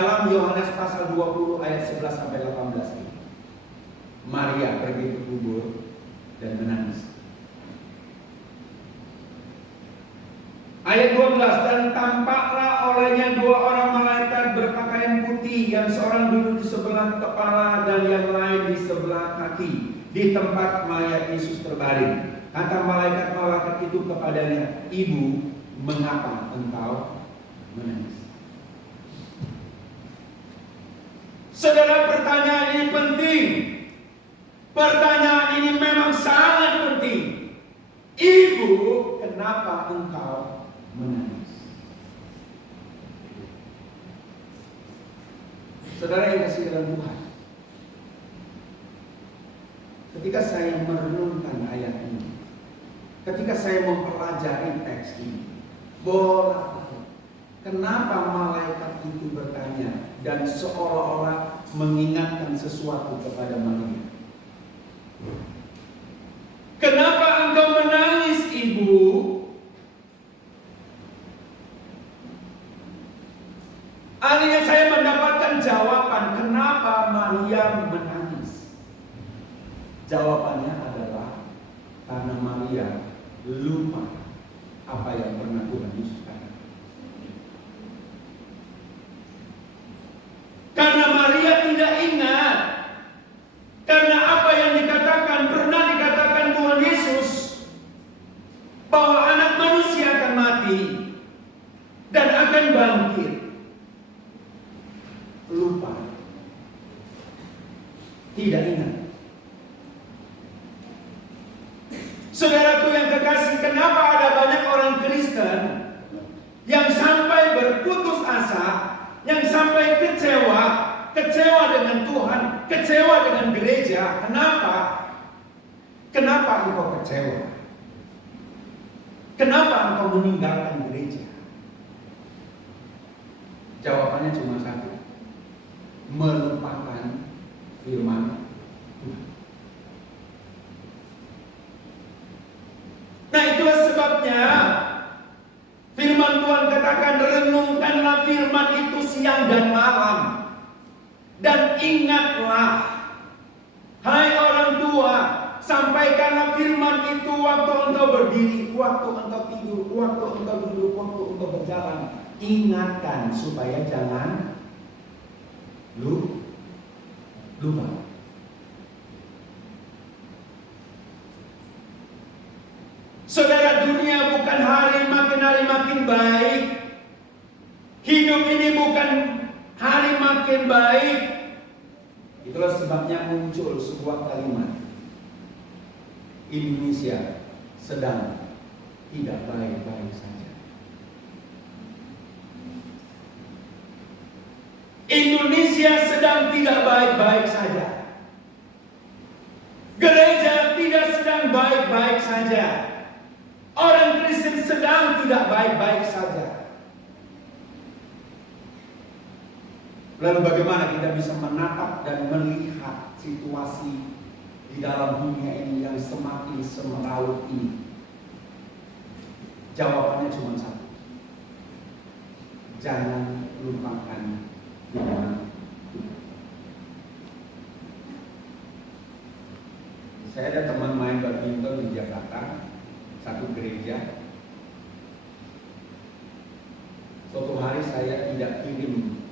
dalam Yohanes pasal 20 ayat 11 sampai 18 ini. Maria pergi ke kubur dan menangis. Ayat 12, dan tampaklah olehnya dua orang malaikat berpakaian putih, yang seorang duduk di sebelah kepala dan yang lain di sebelah kaki, di tempat mayat Yesus terbaring. Kata malaikat-malaikat itu kepadanya, "Ibu, mengapa engkau menangis?" Saudara, pertanyaan ini penting. Pertanyaan ini memang sangat penting. Ibu, kenapa engkau menangis? Saudara yang kasih dalam Tuhan, ketika saya merenungkan ayat ini, ketika saya mempelajari teks ini, boleh, kenapa malaikat itu bertanya dan seolah-olah mengingatkan sesuatu kepada Maria? Kenapa engkau menangis, Ibu? Akhirnya saya mendapatkan jawaban kenapa Maria menangis. Jawabannya adalah karena Maria lupa apa yang pernah Tuhan Yesus katakan. Karena Maria tidak ingat, karena apa yang pernah dikatakan Tuhan Yesus, bahwa anak manusia akan mati dan akan bangkit. Lupa, tidak ingat. Saudaraku yang kekasih, kenapa ada banyak orang Kristen yang sampai berputus asa, yang sampai kecewa dengan Tuhan, kecewa dengan gereja? Kenapa? Kenapa engkau kecewa? Kenapa engkau meninggalkan gereja? Jawabannya cuma satu: melupakan firman Tuhan. Nah, itulah sebabnya firman Tuhan katakan, renungkanlah firman itu siang dan malam, dan ingatlah, hai orang tua, sampaikanlah firman itu waktu engkau berdiri, waktu engkau tidur, waktu engkau duduk, waktu engkau berjalan. Ingatkan supaya jangan lupa. Saudara, dunia bukan hari makin baik. Hidup ini bukan hari makin baik. Itulah sebabnya muncul sebuah kalimat, Indonesia sedang tidak baik-baik saja. Indonesia sedang tidak baik-baik saja. Gereja tidak sedang baik-baik saja. Orang Kristen sedang tidak baik-baik saja. Lalu bagaimana kita bisa menatap dan melihat situasi di dalam dunia ini yang semakin semeraut ini? Jawabannya cuma satu: jangan lupakan firman Tuhan. Saya ada teman main badminton di Jakarta, satu gereja. Suatu hari saya tidak kirim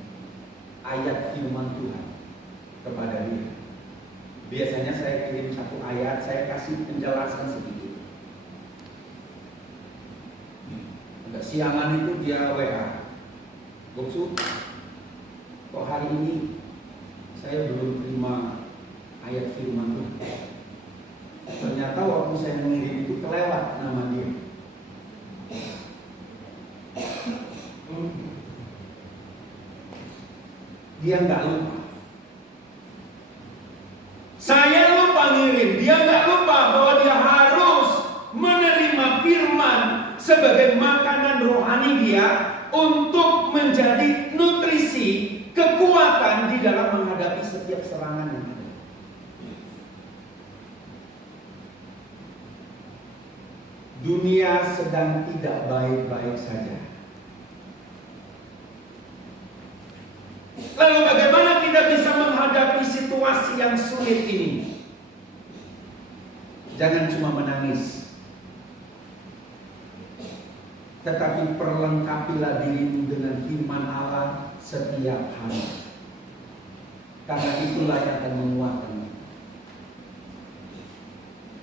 ayat firman Tuhan kepada dia. Biasanya saya kirim satu ayat, saya kasih penjelasan sedikit. Agak siangan itu dia WA, "Boksu, kok hari ini saya belum terima ayat firman Tuhan?" Ternyata waktu saya mengirim itu kelewat nama dia. Dia nggak lupa. Saya lupa ngirim, dia nggak lupa bahwa dia harus menerima firman sebagai makanan rohani dia untuk menjadi nutrisi, kekuatan di dalam menghadapi setiap serangan yang ada. Dunia sedang tidak baik-baik saja. Lalu bagaimana kita bisa menghadapi situasi yang sulit ini? Jangan cuma menangis, tetapi perlengkapilah dirimu dengan firman Allah setiap hari. Karena itulah yang akan menguatkanmu.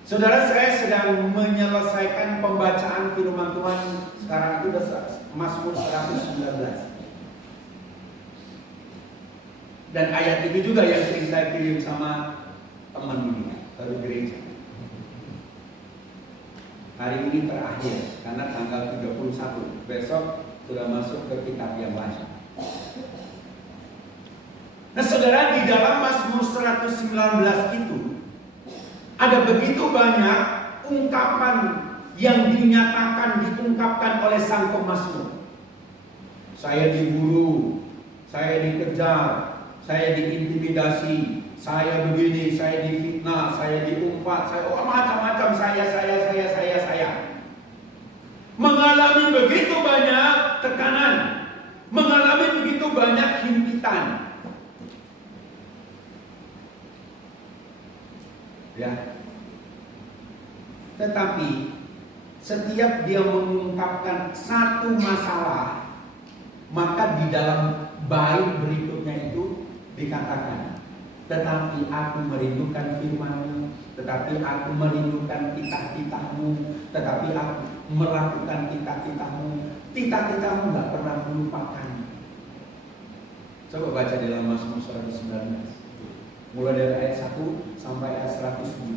Saudara, saya sedang menyelesaikan pembacaan firman Tuhan. Sekarang itu sudah Mazmur 119. Dan ayat itu juga yang sering saya kirim sama teman ini, baru gereja. Hari ini terakhir, karena tanggal 31. Besok sudah masuk ke kitab yang lain. Nah saudara, di dalam Mazmur 119 itu ada begitu banyak ungkapan yang diungkapkan oleh sang pemazmur. Saya diburu, saya dikejar, saya diintimidasi, saya begini, saya difitnah, saya diumpat, saya macam-macam, saya. Mengalami begitu banyak tekanan, mengalami begitu banyak himpitan. Ya. Tetapi setiap dia mengungkapkan satu masalah, maka di dalam bait berikutnya itu dikatakan, tetapi aku merindukan firman-Mu, tetapi aku merindukan titah-titah-Mu, tetapi aku melakukan titah-titah-Mu. Titah-titah-Mu gak pernah melupakan. Coba baca di dalam Mazmur 119, mulai dari ayat 1 sampai ayat 170.